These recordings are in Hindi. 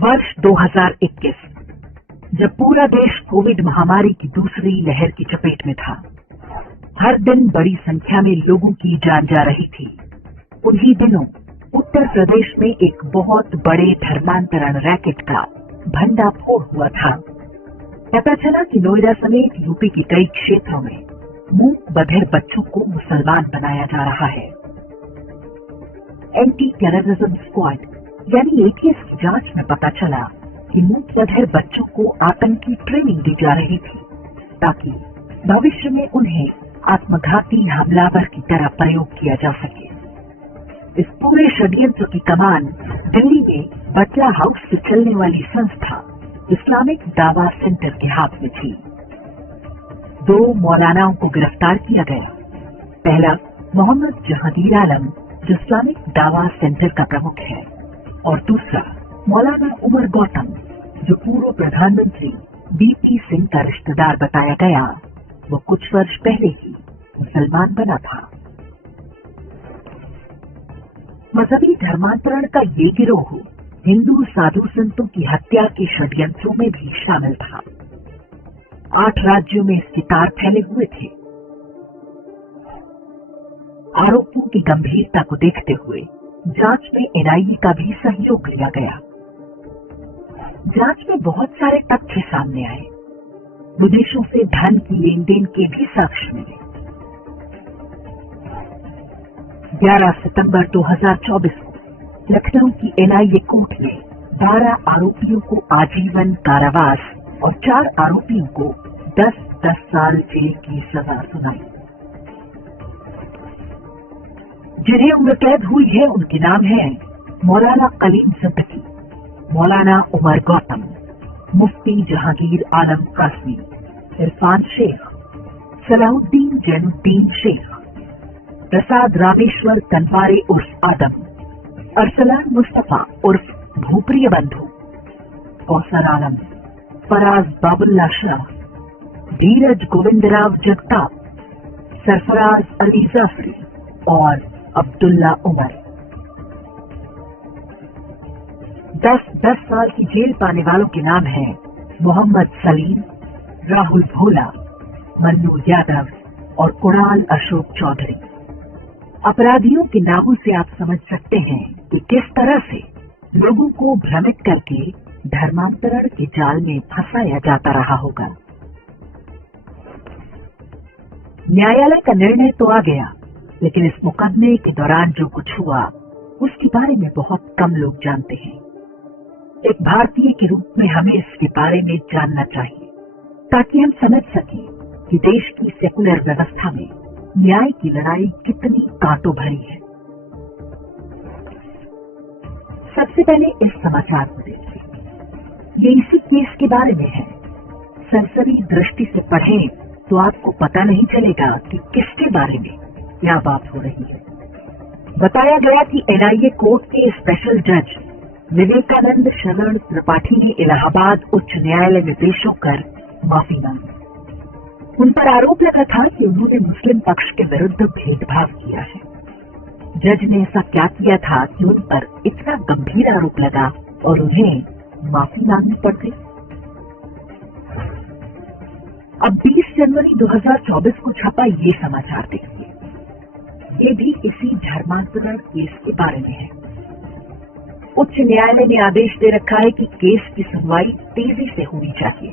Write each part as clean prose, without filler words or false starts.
वर्ष 2021, जब पूरा देश कोविड महामारी की दूसरी लहर की चपेट में था। हर दिन बड़ी संख्या में लोगों की जान जा रही थी। उन्हीं दिनों उत्तर प्रदेश में एक बहुत बड़े धर्मांतरण रैकेट का भंडाफोड़ हुआ था। पता चला कि नोएडा समेत यूपी के कई क्षेत्रों में मूक बधिर बच्चों को मुसलमान बनाया जा रहा है। एंटी टेररिज्म स्क्वाड यानी एटीएस की जांच में पता चला कि मूक बधिर बच्चों को आतंकी ट्रेनिंग दी जा रही थी ताकि भविष्य में उन्हें आत्मघाती हमलावर की तरह प्रयोग किया जा सके। इस पूरे षड्यंत्र की कमान दिल्ली में बटला हाउस से चलने वाली संस्था इस्लामिक दावा सेंटर के हाथ में थी। 2 मौलानाओं को गिरफ्तार किया गया। पहला मोहम्मद जहांगीर आलम जो इस्लामिक दावा सेंटर का प्रमुख है, और दूसरा मौलाना उमर गौतम जो पूर्व प्रधानमंत्री बीपी सिंह का रिश्तेदार बताया गया। वो कुछ वर्ष पहले ही मुसलमान बना था। मजहबी धर्मांतरण का ये गिरोह हिंदू साधु संतों की हत्या के षड्यंत्रों में भी शामिल था। 8 राज्यों में इसके तार फैले हुए थे। आरोपों की गंभीरता को देखते हुए जांच में एनआईए का भी सहयोग लिया गया। जांच में बहुत सारे तथ्य सामने आए। विदेशों से धन की लेन देन के भी साक्ष्य मिले। 11 सितंबर 2024 को लखनऊ की एनआईए कोर्ट ने 12 आरोपियों को आजीवन कारावास और 4 आरोपियों को 10-10 साल जेल की सजा सुनाई। जिन्हें उम्र कैद हुई है उनके नाम हैं मौलाना कलीम सिद्दीकी, मौलाना उमर गौतम, मुफ्ती जहांगीर आलम कासमी, इरफान शेख, सलाहुद्दीन जैनुद्दीन शेख, प्रसाद रामेश्वर तनवारे उर्फ आदम, अरसलान मुस्तफा उर्फ भूप्रिय बंधु, कौसर आलम, फराज बाबुल्ला शाह, धीरज गोविंदराव जगताप, सरफराज अली जाफरी और अब्दुल्ला उमर। 10-10 साल की जेल पाने वालों के नाम हैं मोहम्मद सलीम, राहुल भोला, मन्नू यादव और कुणाल अशोक चौधरी। अपराधियों के नामों से आप समझ सकते हैं कि किस तरह से लोगों को भ्रमित करके धर्मांतरण के जाल में फंसाया जाता रहा होगा। न्यायालय का निर्णय तो आ गया, लेकिन इस मुकदमे के दौरान जो कुछ हुआ उसके बारे में बहुत कम लोग जानते हैं। एक भारतीय के रूप में हमें इसके बारे में जानना चाहिए ताकि हम समझ सकें कि देश की सेकुलर व्यवस्था में न्याय की लड़ाई कितनी कांटों भरी है। सबसे पहले इस समाचार को देखिए। ये इसी केस के बारे में है। सरसरी दृष्टि से पढ़ें तो आपको पता नहीं चलेगा कि किसके बारे में क्या बात हो रही है। बताया गया कि एनआईए कोर्ट के स्पेशल जज विवेकानंद शरण त्रिपाठी ने इलाहाबाद उच्च न्यायालय में पेश होकर माफी मांगी। उन पर आरोप लगा था कि उन्होंने मुस्लिम पक्ष के विरुद्ध भेदभाव किया है। जज ने ऐसा क्या किया था कि उन पर इतना गंभीर आरोप लगा और उन्हें माफी मांगनी पड़ गई। अब 20 जनवरी 2024 को छपा ये समाचार देखिए। ये भी इसी धर्मांतरण केस के बारे में है। उच्च न्यायालय ने आदेश दे रखा है कि केस की सुनवाई तेजी से होनी चाहिए।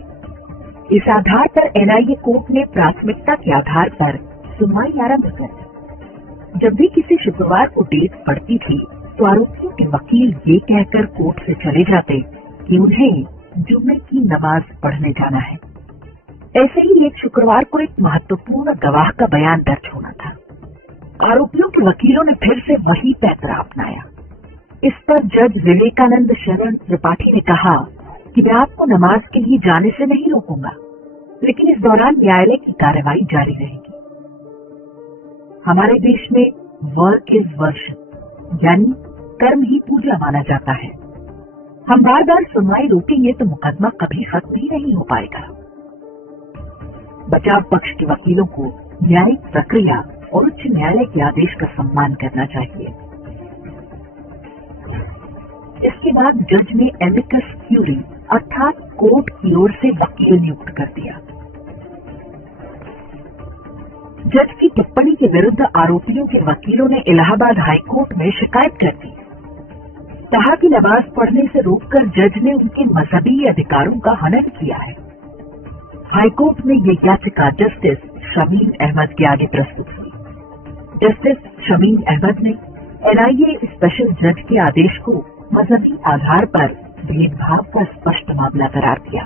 इस आधार पर एनआईए कोर्ट ने प्राथमिकता के आधार पर सुनवाई आरंभ कर दी। जब भी किसी शुक्रवार को डेट पड़ती थी तो आरोपियों के वकील ये कहकर कोर्ट से चले जाते कि उन्हें जुम्मे की नमाज पढ़ने जाना है। ऐसे ही एक शुक्रवार को एक महत्वपूर्ण गवाह का बयान दर्ज होना था। आरोपियों के वकीलों ने फिर से वही पैंतरा अपनाया। इस पर जज विवेकानंद शरण त्रिपाठी ने कहा कि मैं आपको नमाज के लिए जाने से नहीं रोकूंगा, लेकिन इस दौरान न्यायालय की कार्रवाई जारी रहेगी। हमारे देश में वर्क इज वर्शिप यानी कर्म ही पूजा माना जाता है। हम बार बार सुनवाई रोकेंगे तो मुकदमा कभी खत्म ही नहीं हो पाएगा। बचाव पक्ष के वकीलों को न्यायिक प्रक्रिया और उच्च न्यायालय के आदेश का सम्मान करना चाहिए। इसके बाद जज ने एमिकस क्यूरी अर्थात कोर्ट की ओर से वकील नियुक्त कर दिया। जज की टिप्पणी के विरुद्ध आरोपियों के वकीलों ने इलाहाबाद हाईकोर्ट में शिकायत कर दी। कहा कि नमाज पढ़ने से रोककर जज ने उनके मजहबी अधिकारों का हनन किया है। हाईकोर्ट में ये याचिका जस्टिस शमीम अहमद के आगे प्रस्तुत हुई। जस्टिस शमीम अहमद ने एनआईए स्पेशल जज के आदेश को मजहबी आधार पर भेदभाव का स्पष्ट मामला करार दिया।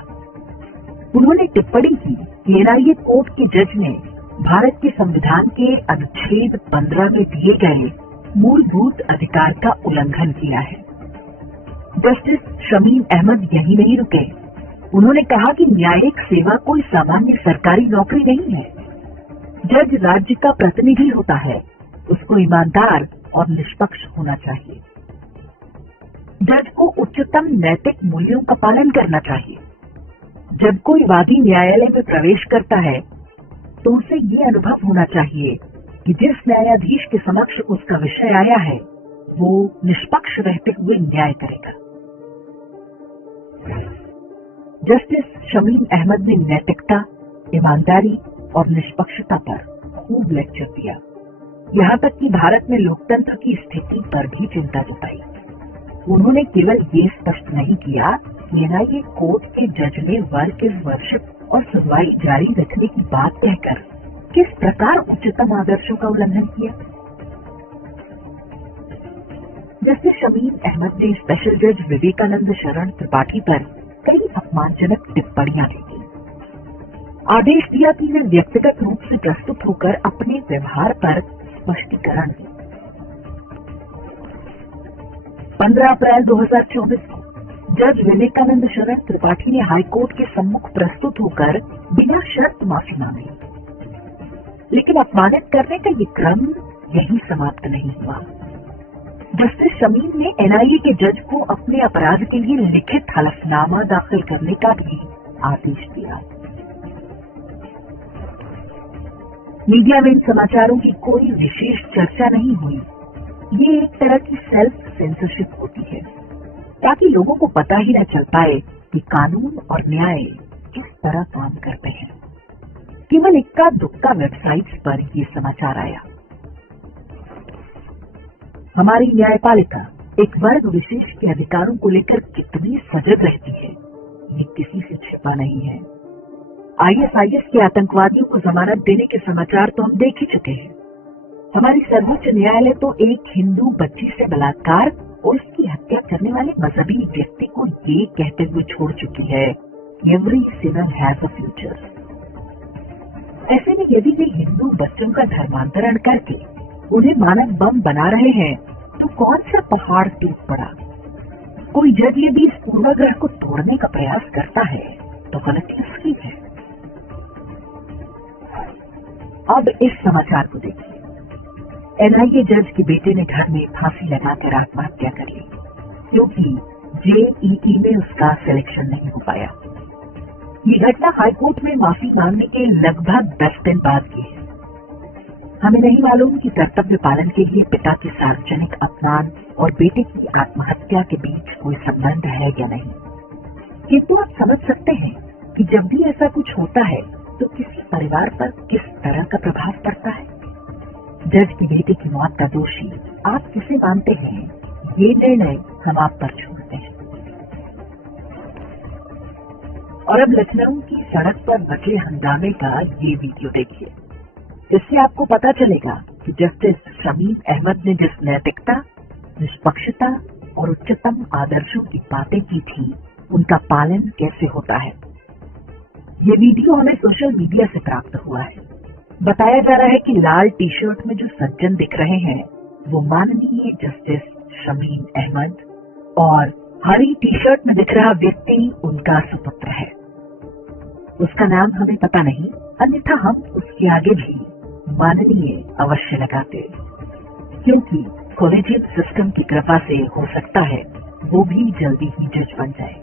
उन्होंने टिप्पणी की कि एनआईए कोर्ट के जज ने भारत के संविधान के अनुच्छेद 15 में दिए गए मूलभूत अधिकार का उल्लंघन किया है। जस्टिस शमीम अहमद यही नहीं रुके। उन्होंने कहा कि न्यायिक सेवा कोई सामान्य सरकारी नौकरी नहीं है। जज राज्य का प्रतिनिधि होता है, उसको ईमानदार और निष्पक्ष होना चाहिए। जज को उच्चतम नैतिक मूल्यों का पालन करना चाहिए। जब कोई वादी न्यायालय में प्रवेश करता है तो उसे ये अनुभव होना चाहिए कि जिस न्यायाधीश के समक्ष उसका विषय आया है वो निष्पक्ष रहते हुए न्याय करेगा। जस्टिस शमीम अहमद ने नैतिकता, ईमानदारी और निष्पक्षता पर खूब लेक्चर दिया। यहाँ तक कि भारत में लोकतंत्र की स्थिति पर भी चिंता जताई। उन्होंने केवल ये स्पष्ट नहीं किया कि एनआईए कोर्ट के जज ने वर्क इज वर्शिप और सुनवाई जारी रखने की बात कहकर किस प्रकार उच्चतम आदर्शों का उल्लंघन किया। जस्टिस शमीम अहमद ने स्पेशल जज विवेकानंद शरण त्रिपाठी पर कई अपमानजनक टिप्पणियां की। आदेश दिया कि वे व्यक्तिगत रूप से प्रस्तुत होकर अपने व्यवहार पर स्पष्टीकरण दें। 15 अप्रैल 2024 को जज विवेकानंद शरण त्रिपाठी ने हाईकोर्ट के सम्मुख प्रस्तुत होकर बिना शर्त माफी मांगी। लेकिन अपमानित करने का ये क्रम यही समाप्त नहीं हुआ। जस्टिस शमीम ने एनआईए के जज को अपने अपराध के लिए लिखित हलफनामा दाखिल करने का भी आदेश दिया। मीडिया में इन समाचारों की कोई विशेष चर्चा नहीं हुई। ये एक तरह की सेल्फ सेंसरशिप होती है ताकि लोगों को पता ही न चल पाए कि कानून और न्याय किस तरह काम करते हैं। केवल इक्का दुक्का वेबसाइट्स पर ये समाचार आया। हमारी न्यायपालिका एक वर्ग विशेष के अधिकारों को लेकर कितनी सजग रहती है, ये किसी से छिपा नहीं है। आईएसआईएस के आतंकवादियों को जमानत देने के समाचार तो हम देख ही चुके हैं। हमारी सर्वोच्च न्यायालय तो एक हिंदू बच्ची से बलात्कार और उसकी हत्या करने वाले मजहबी व्यक्ति को ये कहते हुए छोड़ चुकी है, every Sinner has a future. ऐसे में यदि वे हिंदू बच्चों का धर्मांतरण करके उन्हें मानव बम बना रहे हैं तो कौन सा पहाड़ टूट पड़ा। कोई जज यदि इस पूर्वाग्रह को तोड़ने का प्रयास करता है तो गलती उसकी है। अब इस समाचार को देखिए। एनआईए जज के बेटे ने घर में फांसी लगाकर आत्महत्या कर ली क्योंकि जेईई में उसका सिलेक्शन नहीं हो पाया। ये घटना हाईकोर्ट में माफी मांगने के लगभग 10 दिन बाद की है। हमें नहीं मालूम कि कर्तव्य पालन के लिए पिता के सार्वजनिक अपमान और बेटे की आत्महत्या के बीच कोई संबंध है या नहीं, किंतु आप समझ सकते हैं कि जब भी ऐसा कुछ होता है तो किसी परिवार पर किस तरह का प्रभाव पड़ता है। जज की बेटे की मौत का दोषी आप किसे मानते हैं, ये निर्णय हम आप पर छोड़ते हैं। और अब लखनऊ की सड़क पर मचे हंगामे का ये वीडियो देखिए। इससे आपको पता चलेगा कि जस्टिस शमीम अहमद ने जिस नैतिकता, निष्पक्षता और उच्चतम आदर्शों की बातें की थी उनका पालन कैसे होता है। ये वीडियो हमें सोशल मीडिया से प्राप्त हुआ है। बताया जा रहा है कि लाल टी शर्ट में जो सज्जन दिख रहे हैं वो माननीय जस्टिस शमीम अहमद और हरी टी शर्ट में दिख रहा व्यक्ति उनका सुपुत्र है। उसका नाम हमें पता नहीं, अन्यथा हम उसके आगे भी माननीय अवश्य लगाते, क्योंकि कॉलेजियम सिस्टम की कृपा से हो सकता है वो भी जल्दी ही जज बन जाए।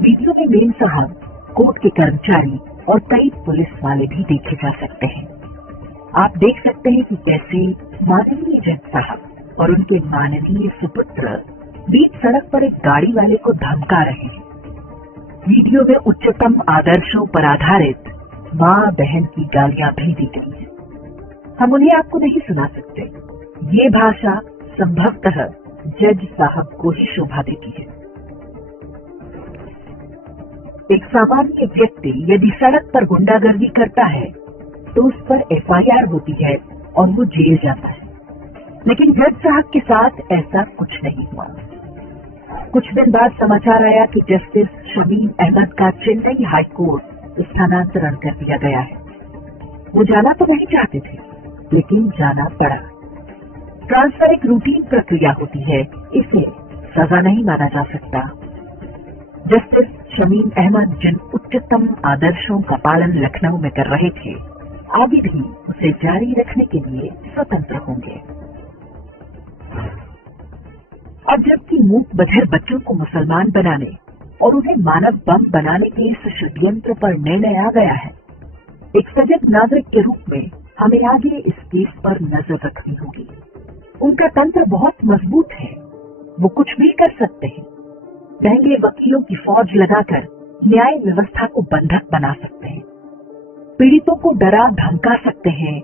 वीडियो में मेम साहब, कोर्ट के कर्मचारी और कई पुलिस वाले भी देखे जा सकते हैं। आप देख सकते हैं कि कैसे माननीय जज साहब और उनके माननीय सुपुत्र बीच सड़क पर एक गाड़ी वाले को धमका रहे हैं। वीडियो में उच्चतम आदर्शों पर आधारित माँ बहन की गालियां भी दी गई हैं। हम उन्हें आपको नहीं सुना सकते। ये भाषा संभवतः जज साहब को ही शोभा देती है। एक सामान्य व्यक्ति यदि सड़क पर गुंडागर्दी करता है तो उस पर एफआईआर होती है और वो जेल जाता है, लेकिन जज साहब के साथ ऐसा कुछ नहीं हुआ। कुछ दिन बाद समाचार आया कि जस्टिस शमीम अहमद का चेन्नई हाईकोर्ट स्थानांतरण कर दिया गया है। वो जाना तो नहीं चाहते थे, लेकिन जाना पड़ा। ट्रांसफर एक रूटीन प्रक्रिया होती है, इसे सजा नहीं माना जा सकता। जस्टिस शमीम अहमद जिन उच्चतम आदर्शों का पालन लखनऊ में कर रहे थे, आगे भी उसे जारी रखने के लिए स्वतंत्र होंगे। और जबकि मूक बधिर बच्चों को मुसलमान बनाने और उन्हें मानव बम बनाने के इस षड्यंत्र पर निर्णय आ गया है, एक सजग नागरिक के रूप में हमें आगे इस केस पर नजर रखनी होगी। उनका तंत्र बहुत मजबूत है, वो कुछ भी कर सकते हैं। महंगे वकीलों की फौज लगाकर न्याय व्यवस्था को बंधक बना सकते हैं, पीड़ितों को डरा धमका सकते हैं।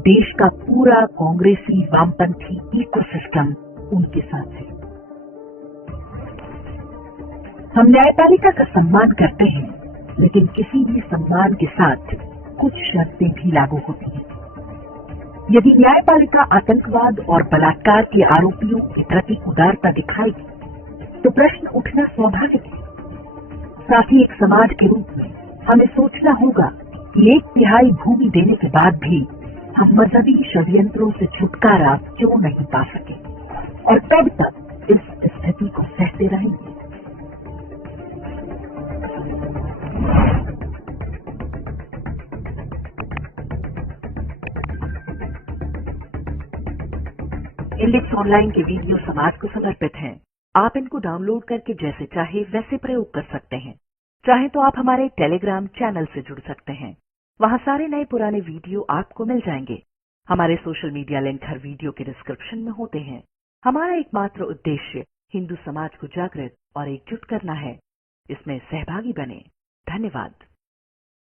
देश का पूरा कांग्रेसी वामपंथी इकोसिस्टम उनके साथ है। हम न्यायपालिका का सम्मान करते हैं, लेकिन किसी भी सम्मान के साथ कुछ शर्तें भी लागू होती हैं। यदि न्यायपालिका आतंकवाद और बलात्कार के आरोपियों के प्रति उदारता दिखाएगी तो प्रश्न उठना स्वाभाविक है। साथ ही एक समाज के रूप में हमें सोचना होगा कि 1/3 भूमि देने के बाद भी हम मजहबी षड्यंत्रों से छुटकारा क्यों नहीं पा सके, और कब तक इस स्थिति को सहते रहेंगे। इंडेक्स ऑनलाइन के वीडियो समाज को समर्पित हैं। आप इनको डाउनलोड करके जैसे चाहे वैसे प्रयोग कर सकते हैं। चाहे तो आप हमारे टेलीग्राम चैनल से जुड़ सकते हैं, वहां सारे नए पुराने वीडियो आपको मिल जाएंगे। हमारे सोशल मीडिया लिंक हर वीडियो के डिस्क्रिप्शन में होते हैं। हमारा एकमात्र उद्देश्य हिंदू समाज को जागृत और एकजुट करना है। इसमें सहभागी बने। धन्यवाद।